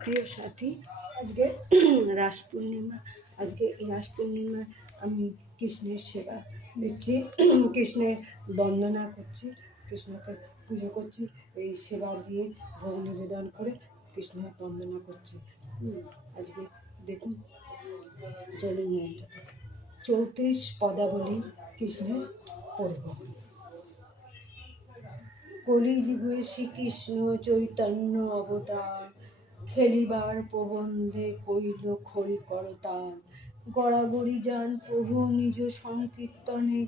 প্রিয় সাথী, আজকে রাস পূর্ণিমা। আজকে এই রাস পূর্ণিমায় আমি কৃষ্ণের সেবা দিচ্ছি, কৃষ্ণের বন্দনা করছি, কৃষ্ণকে পুজো করছি। এই সেবা দিয়ে ভোগ নিবেদন করে কৃষ্ণের বন্দনা করছি। আজকে দেখুন, চলুন 34 পদাবলী কৃষ্ণের পড়ব। কলিযুগে শ্রীকৃষ্ণ চৈতন্য অবতার, খেলিবার প্রবন্ধে কইল খোল করতাল। গড়াগড়ি যান প্রভু নিজ সংকীর্তনে,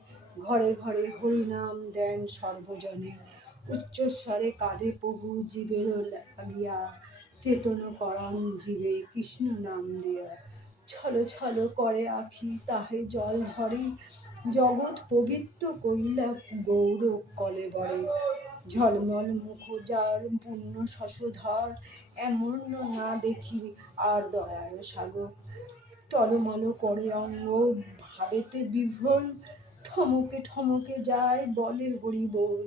ঘরে ঘরে হরিনাম দেন সর্বজনে। উচ্চস্বরে কাঁদে প্রভু জীবের লাগিয়া, চেতন করান জীবে কৃষ্ণ নাম দিয়া। ছল ছল করে আখি তাহে জল ঝরে, জগৎ পবিত্র কইলা গৌর কলেবরে। ঝলমল মুখ যার পূর্ণ শশধর, এমন না দেখি আর দয়ার সাগর। টলমল করে অঙ্গ ভাবেতে বিভোল, ঠমকে ঠমকে যায় বলে হরি বল।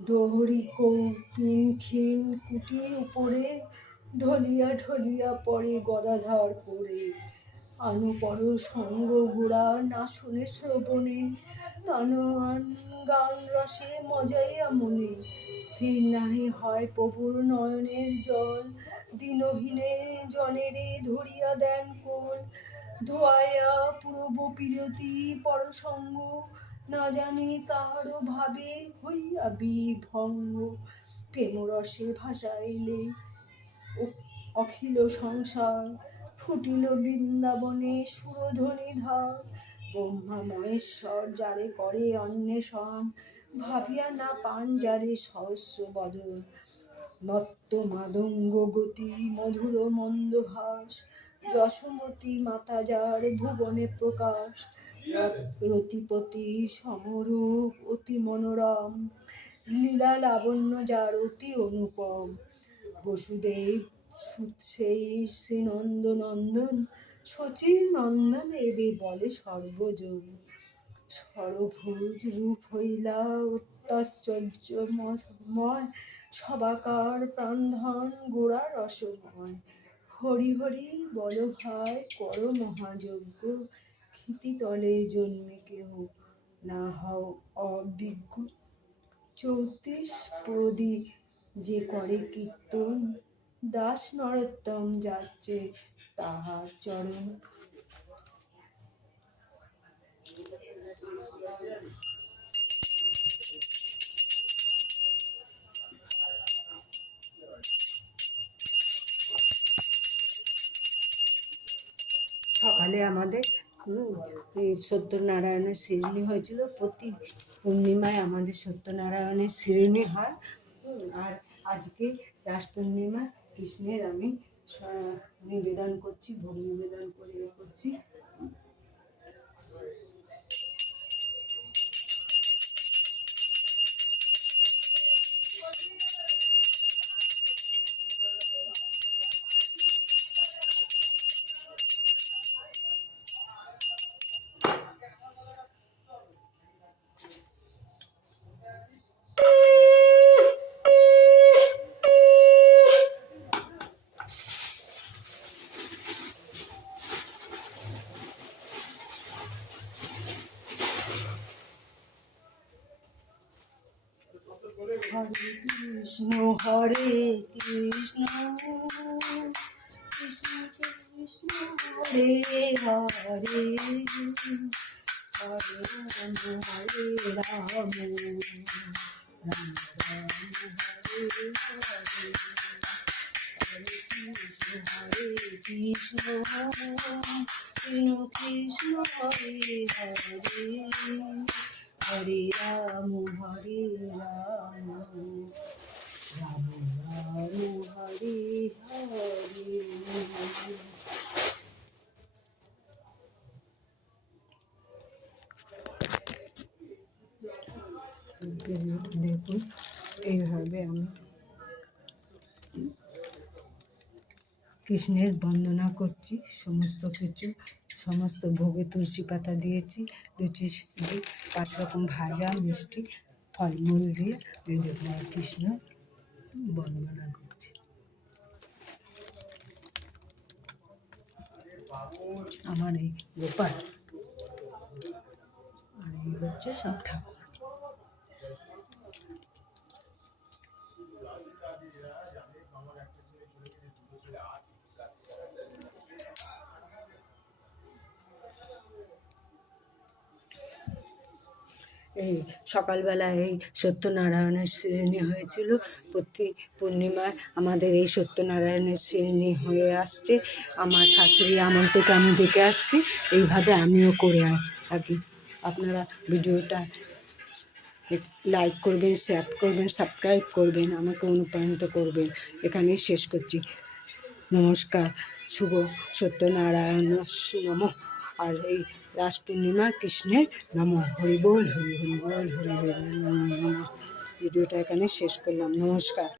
দোহরি কৌপিন ক্ষীণ কুটির উপরে, ঢলিয়া ঢলিয়া পড়ে গদাধর পরে। আনুপর সঙ্গ গোড়া না শুনে শ্রবণে, তানোয়ান গান রসে মজাইয়া মনে। স্থির নাহি হয় প্রভুর নয়নের জল, দিনহীনে জনেরে ধরিয়া দেন কোল। ধোয়াইয়া পূর্ব বিরতি পরসঙ্গ, না জানি কাহারও ভাবে হইয়া বিভঙ্গ। প্রেমরসে ভাসাইলে অখিল সংসার, ফুটিল বৃন্দাবনে সুরধ্বনি ধার। ব্রহ্মা মহেশ্বর যারে করে অন্বেষণ, ভাবিয়া না পান যারে সহস্র বদন। মত্ত মাদঙ্গ গতি মধুর মন্দভাস, যশোমতী মাতা যার ভুবনে প্রকাশ। রতিপতি সমরূপ অতি মনোরম, লীলা লাবণ্য যার অতি অনুপম। বসুদেব সেই শ্রীনন্দ নন্দন, শচীর নন্দন এবে বলে সর্বজন। সরভুজ রূপ হইলা অত্যাশ্চর্যময়, সবাকার প্রাণধন গোড়া রসময়। হরি হরি বল ভাই কর মহাযজ্ঞ, ক্ষিতিতলে জন্মে কেহ না হও অবিজ্ঞ। 34 পদী যে করে কীর্তন, দাস নরোত্তম যাচ্ছে তাহার চরণ। সকালে আমাদের সত্যনারায়ণের শ্রীনি হয়েছিল। প্রতি পূর্ণিমায় আমাদের সত্যনারায়ণের শ্রীনি হয়। আর আজকে রাস পূর্ণিমা কৃষ্ণের আমি নিবেদন করছি, ভোগ নিবেদন করে করছি। হরে কৃষ্ণ হরে কৃষ্ণ, কৃষ্ণ কৃষ্ণ হরে হরে, হরে রাম হরে রাম, রাম রাম হরে হরে। হরে কৃষ্ণ হরে কৃষ্ণ, কৃষ্ণ কৃষ্ণ হরে হরে, হরে রাম হরে রাম, রাম রাম হরে হরে। দেখুন, এইভাবে আমি কৃষ্ণের বন্দনা করছি। সমস্ত কিছু, সমস্ত ভোগে তুলসী পাতা দিয়েছি, লুচি 5 রকম ভাজা মিষ্টি ফলমূল দিয়ে কৃষ্ণ বন্দনা করছি। আমার এই গোপাল, আর এই হচ্ছে সব ঠাকুর। এই সকালবেলা এই সত্যনারায়ণের শ্রেণী হয়েছিল। প্রতি পূর্ণিমায় আমাদের এই সত্যনারায়ণের শ্রেণী হয়ে আসছে। আমার শাশুড়ি আমল থেকে আমি দেখে আসছি, এইভাবে আমিও করে থাকি। আপনারা ভিডিওটা লাইক করবেন, শেয়ার করবেন, সাবস্ক্রাইব করবেন, আমাকে অনুপ্রাণিত করবেন। এখানেই শেষ করছি। নমস্কার। শুভ সত্যনারায়ণ নমঃ। আর এই রাস পূর্ণিমা কৃষ্ণের নমঃ। হরি বল, হরি হরি বল, হরি হরি নমঃ। ভিডিওটা এখানে শেষ করলাম। নমস্কার।